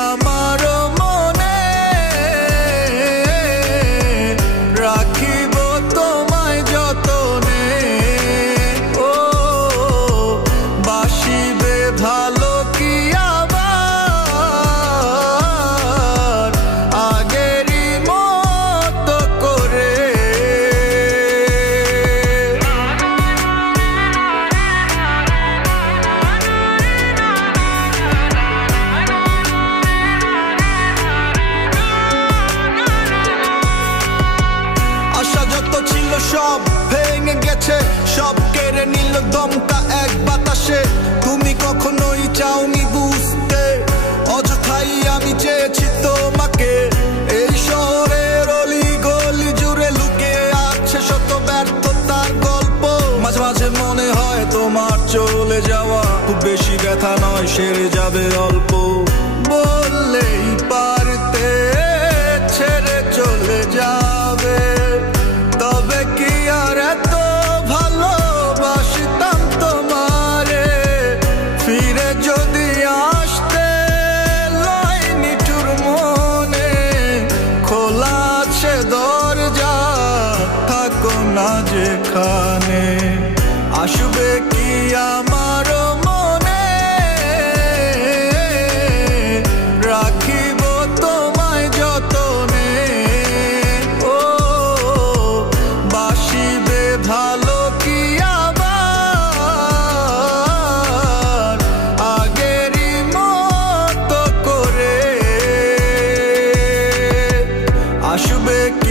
আমার মনে রাখিব তোমায় যতনে ও বাসিবে ভালো কি আবার আগেরই মতো করে আশা যত ছিল সব ভেঙে গেছে সব কেড়ে নিল দমকা এক বাতাসে তুমি কখনোই চাওনি বুঝতে অযথাই আমি চেয়েছি তোমাকে এই শহরের অলি গলি জুড়ে লুকিয়ে আছে শত ব্যর্থতার গল্প মাঝে মাঝে মনে হয় তোমার চলে যাওয়া খুব বেশি ব্যথা নয় সেরে যাবে অল্প বললেই পারতে ছেড়ে চলে যাবে তবে কি আর এত ভালোবাসতাম তোমারে ফিরে যদি আসতে লয় নিঠুর মনে খোলা আছে দরজা থাকো না যেখানে আসবে কি আমার মনে রাখিব তোমায় যতনে ও বাসিবে ভালো কি আবার আগেরই মতো করে আসবে কি